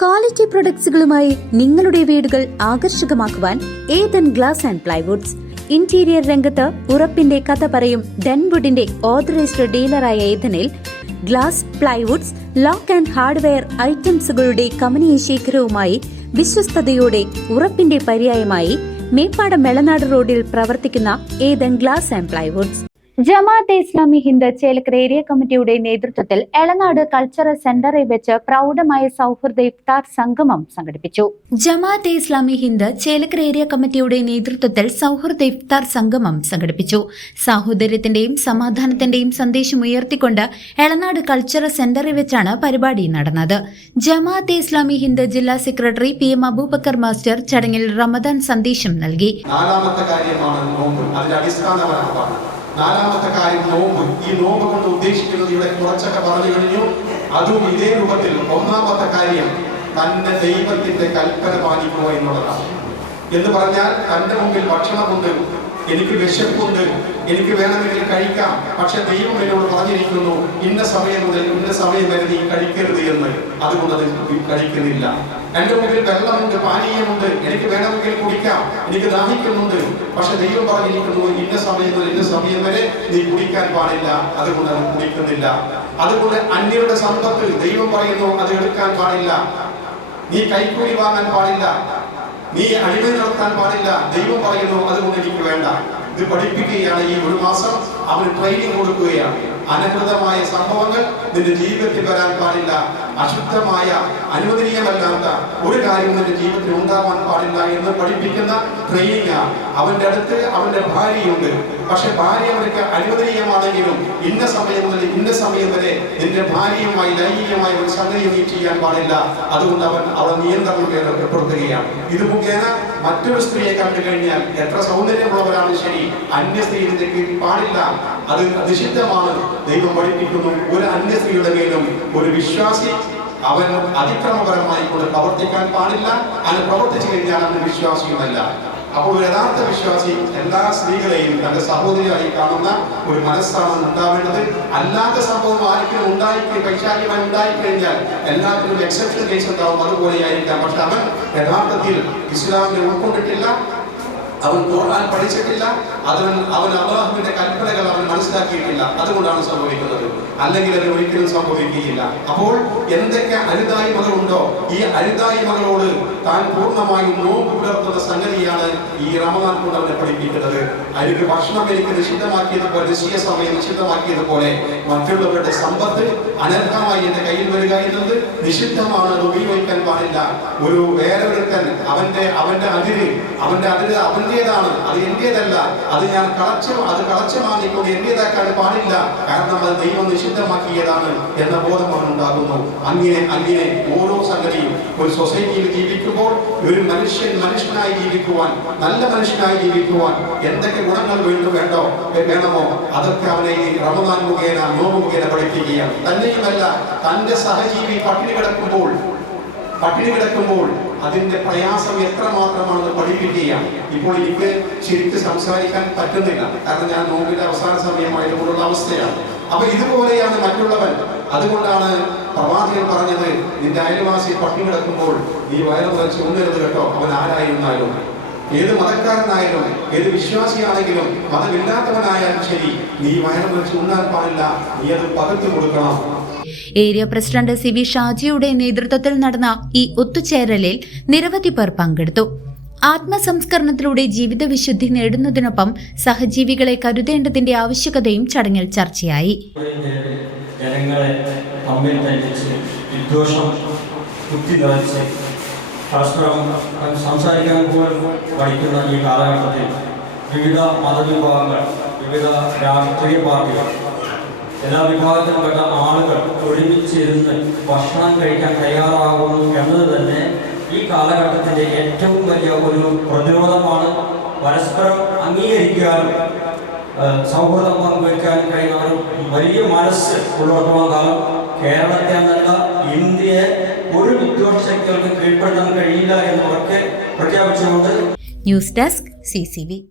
Quality പ്രൊഡക്ട്സുകളുമായി നിങ്ങളുടെ വീടുകൾ ആകർഷകമാക്കുവാൻ Ethan glass and plywoods. Interior രംഗത്ത് ഉറപ്പിന്റെ കഥ പറയും ഡെൻവുഡിന്റെ ഓതറൈസ്ഡ് ഡീലറായ ഏതനിൽ glass, plywoods, lock and hardware ഐറ്റംസുകളുടെ കമനീയ ശേഖരവുമായി വിശ്വസ്തയോടെ ഉറപ്പിന്റെ പര്യായമായി മേപ്പാടം മെളനാട് റോഡിൽ പ്രവർത്തിക്കുന്ന Ethan glass and plywoods. Jamaat-e Islami Hind Chelakkara area കമ്മിറ്റിയുടെ നേതൃത്വത്തിൽ എളനാട് കൾച്ചറൽ സെന്ററിൽ വെച്ച് പ്രൗഢമായ സൗഹൃദ ഇഫ്താർ സംഗമം സംഘടിപ്പിച്ചു. ജമാഅത്തെ ഇസ്ലാമി ഹിന്ദ് ചേലക്കര ഏരിയ കമ്മിറ്റിയുടെ നേതൃത്വത്തിൽ സൗഹൃദ ഇഫ്താർ സംഗമം സംഘടിപ്പിച്ചു. സാഹോദര്യത്തിന്റെയും സമാധാനത്തിന്റെയും സന്ദേശം ഉയർത്തിക്കൊണ്ട് എളനാട് കൾച്ചറൽ സെന്ററിൽ വെച്ചാണ് പരിപാടി നടന്നത്. ജമാഅത്തെ ഇസ്ലാമി ഹിന്ദ് ജില്ലാ സെക്രട്ടറി PM അബൂബക്കർ മാസ്റ്റർ ചടങ്ങിൽ റമദാൻ സന്ദേശം നൽകി. നാലാമത്തെ കാര്യം നോമ്പ്. ഈ നോമ്പ് കൊണ്ട് ഉദ്ദേശിക്കുന്നത് ഇവിടെ കുറച്ചൊക്കെ പറഞ്ഞു കഴിഞ്ഞു. അതും ഇതേ രൂപത്തിൽ ഒന്നാമത്തെ കാര്യം തന്റെ ദൈവത്തിന്റെ കൽപ്പന പാലിക്കുക എന്നുള്ളതാണ്. എന്ന് പറഞ്ഞാൽ തന്റെ മുമ്പിൽ ഭക്ഷണമുണ്ട്, എനിക്ക് വിശപ്പുണ്ട്, എനിക്ക് വേണമെങ്കിൽ കഴിക്കാം, പക്ഷെ ദൈവം എന്നോട് പറഞ്ഞിരിക്കുന്നു ഇന്ന സമയം മുതൽ ഇന്ന സമയം വരെ നീ കഴിക്കരുത് എന്ന്. അതുകൊണ്ട് അത് കഴിക്കുന്നില്ല. എന്റെ മുമ്പിൽ വെള്ളമുണ്ട്, പാനീയമുണ്ട്, എനിക്ക് വേണമെങ്കിൽ കുടിക്കാം, എനിക്ക് ദാഹിക്കുന്നുണ്ട്, പക്ഷെ ദൈവം പറഞ്ഞിരിക്കുന്നു ഇന്ന സമയം മുതൽ ഇന്ന സമയം വരെ നീ കുടിക്കാൻ പാടില്ല. അതുകൊണ്ട് അത് കുടിക്കുന്നില്ല. അതുകൊണ്ട് അന്യരുടെ സമ്പത്ത് ദൈവം പറയുന്നു അത് എടുക്കാൻ പാടില്ല, നീ കൈക്കൂലി വാങ്ങാൻ പാടില്ല, നീ അടിമ നടത്താൻ പാടില്ല. ദൈവം പറയുന്നു അതുകൊണ്ട് എനിക്ക് വേണ്ട. ഇത് പഠിപ്പിക്കുകയാണ്. ഈ ഒരു മാസം അവന് ട്രെയിനിങ് കൊടുക്കുകയാണ്. അനധികൃതമായ സംഭവങ്ങൾ നിന്റെ ജീവിതത്തിൽ വരാൻ പാടില്ല. അശുദ്ധമായ അനുവദനീയമല്ലാത്ത ഒരു കാര്യം നിന്റെ ജീവിതത്തിൽ ഉണ്ടാവാൻ പാടില്ല എന്ന് പഠിപ്പിക്കുന്ന ട്രെയിനിങ്. അവന്റെ അടുത്ത് അവന്റെ ഭാര്യയുണ്ട്, പക്ഷെ ഭാര്യ അവർക്ക് അനുവദനീയമാണെങ്കിലും ഇന്ന സമയം മുതൽ ഇന്ന സമയം വരെ നിന്റെ ഭാര്യയുമായി ലൈംഗികമായ ഒരു സംഗതി നീ ചെയ്യാൻ പാടില്ല. അതുകൊണ്ട് അവൾ നിയന്ത്രണം ഏർപ്പെടുത്തുകയാണ്. ഇത് മുഖേന മറ്റൊരു സ്ത്രീയെ കണ്ടു കഴിഞ്ഞാൽ എത്ര സൗന്ദര്യമുള്ളവരാണ് ശരി, അന്യ സ്ത്രീ നിന്റെ കീഴിൽ പാടില്ല. അത് നിഷിദ്ധമാണ്. ദൈവം പഠിപ്പിക്കുന്നു ഒരു അന്യ സ്ത്രീയുടെ മേലും ഒരു വിശ്വാസി അവൻ അതിക്രമപരമായി കൊണ്ട് പ്രവർത്തിക്കാൻ പാടില്ല. അത് പ്രവർത്തിച്ചു കഴിഞ്ഞാൽ അവൻ വിശ്വാസിയുമല്ല. അപ്പോൾ ഒരു യഥാർത്ഥ വിശ്വാസി എല്ലാ സ്ത്രീകളെയും തന്റെ സഹോദരിയായി കാണുന്ന ഒരു മനസ്സാണ് ഉണ്ടാവേണ്ടത്. അല്ലാത്ത സംഭവം ആർക്കും പൈശാചികമായി ഉണ്ടായിക്കഴിഞ്ഞാൽ എല്ലാത്തിനും എക്സെപ്ഷൻ കേസ് ഉണ്ടാവും, അതുപോലെയായിരിക്കാം. പക്ഷെ അവൻ യഥാർത്ഥത്തിൽ ഇസ്ലാമിനെ ഉൾക്കൊണ്ടിട്ടില്ല, അവൻ ഖുർആൻ പഠിച്ചിട്ടില്ല, അവൻ അല്ലാഹുവിന്റെ കൽപ്പനകൾ അവൻ മനസ്സിലാക്കിയിട്ടില്ല. അതുകൊണ്ടാണ് സംഭവിക്കുന്നത്. അല്ലെങ്കിൽ അത് ഒരിക്കലും സംഭവിക്കുകയില്ല. അപ്പോൾ എന്തൊക്കെ അരുതായ്മകളുണ്ടോ ഈ അരുതായ്മകളോട് താൻ പൂർണ്ണമായും നോമ്പ് പുലർത്തുന്ന സംഗതിയാണ് ഈ റമദാൻ കൊണ്ട് അവനെ പഠിപ്പിക്കുന്നത്. അതിന് ഭക്ഷണം എനിക്ക് നിഷിദ്ധമാക്കിയതുപോലെ, നിശ്ചയ സമയം നിഷിദ്ധമാക്കിയതുപോലെ മറ്റുള്ളവരുടെ സമ്പത്ത് അനർഹമായി എന്റെ കയ്യിൽ വരിക എന്നത് നിഷിദ്ധമാണ്. അത് ഉപയോഗിക്കാൻ പാടില്ല. ഒരു വേറൊരുത്തൻ അവന്റെ അതിര് അവന്റേതാണ്, അത് എന്റേതല്ല, അത് കളച്ചു വാങ്ങിക്കൊണ്ട് എന്റേതാക്കാൻ പാടില്ല. കാരണം അത് ദൈവം നിഷിദ്ധമാക്കിയതാണ് എന്ന ബോധം അവനുണ്ടാകുന്നു. അങ്ങനെ ഓരോ സംഗതിയും ഒരു സൊസൈറ്റിയിൽ ജീവിക്കുമ്പോൾ ഒരു മനുഷ്യനായി ജീവിക്കുവാൻ, നല്ല മനുഷ്യനായി ജീവിക്കുവാൻ എന്തൊക്കെ ഗുണങ്ങൾ വേണമോ അതൊക്കെ അവനെ ഈ റമദാൻ മുഖേന നോമ്പ് മുഖേന പഠിപ്പിക്കുകയാണ്. തന്നെയുമല്ല, തന്റെ സഹജീവി പട്ടിണി കിടക്കുമ്പോൾ അതിന്റെ പ്രയാസം എത്രമാത്രമാണെന്ന് പഠിപ്പിക്കുകയാണ്. ഇപ്പോൾ എനിക്ക് ശരിക്കും സംസാരിക്കാൻ പറ്റുന്നില്ല, കാരണം ഞാൻ നോമ്പിന്റെ അവസാന സമയമായതുകൊണ്ടുള്ള അവസ്ഥയാണ്. അപ്പൊ ഇതുപോലെയാണ് മറ്റുള്ളവൻ. അതുകൊണ്ടാണ് പ്രവാചകൻ പറഞ്ഞത്, നിന്റെ അയൽവാസി പട്ടിണി കിടക്കുമ്പോൾ നീ വയറു നിറച്ച് ഉണ്ണരുത് കേട്ടോ. അവൻ ആരായിരുന്നാലും, ഏത് മതക്കാരനായാലും, ഏത് വിശ്വാസിയാണെങ്കിലും, മതമില്ലാത്തവനായാലും ശരി, നീ വയറു നിറച്ച് ഉണ്ണാൻ പാടില്ല, നീ അത് പകർത്തി കൊടുക്കണം. ഏരിയ പ്രസിഡന്റ് CV ഷാജിയുടെ നേതൃത്വത്തിൽ നടന്ന ഈ ഒത്തുചേരലിൽ നിരവധി പേർ പങ്കെടുത്തു. ആത്മസംസ്കരണത്തിലൂടെ ജീവിത വിശുദ്ധി നേടുന്നതിനൊപ്പം സഹജീവികളെ കരുതേണ്ടതിന്റെ ആവശ്യകതയും ചടങ്ങിൽ ചർച്ചയായി. ജനങ്ങളെ തമ്മിൽ തല്ലിച്ച് വിദ്വേഷം കുത്തിനിറച്ച് പരസ്പരം സംസാരിക്കാൻ പോലും പഠിക്കുന്ന ഈ കാലഘട്ടത്തിൽ വിവിധ മതവിഭാഗങ്ങൾ, വിവിധ രാഷ്ട്രീയ പാർട്ടികൾ, എല്ലാ വിഭാഗത്തിൽപ്പെട്ട ആളുകൾ ഒരുമിച്ചിരുന്ന് ഭക്ഷണം കഴിക്കാൻ തയ്യാറാകുന്നു എന്നത് തന്നെ ഈ കാലഘട്ടത്തിൻ്റെ ഏറ്റവും വലിയ ഒരു പ്രതിരോധമാണ്. പരസ്പരം അംഗീകരിക്കാനും സൗഹൃദം പങ്കുവയ്ക്കാനും കഴിയുന്ന ഒരു വലിയ മനസ്സ് ഉള്ളിടത്തോളം കാലം കേരളത്തെ എന്നല്ല ഇന്ത്യയെ ഒരു വിദ്വേഷ ശക്തികൾക്ക് കീഴ്പ്പെടുത്താൻ കഴിയില്ല എന്ന് ഉറക്കെ പ്രഖ്യാപിച്ചുകൊണ്ട് ന്യൂസ് ഡെസ്ക് CCV.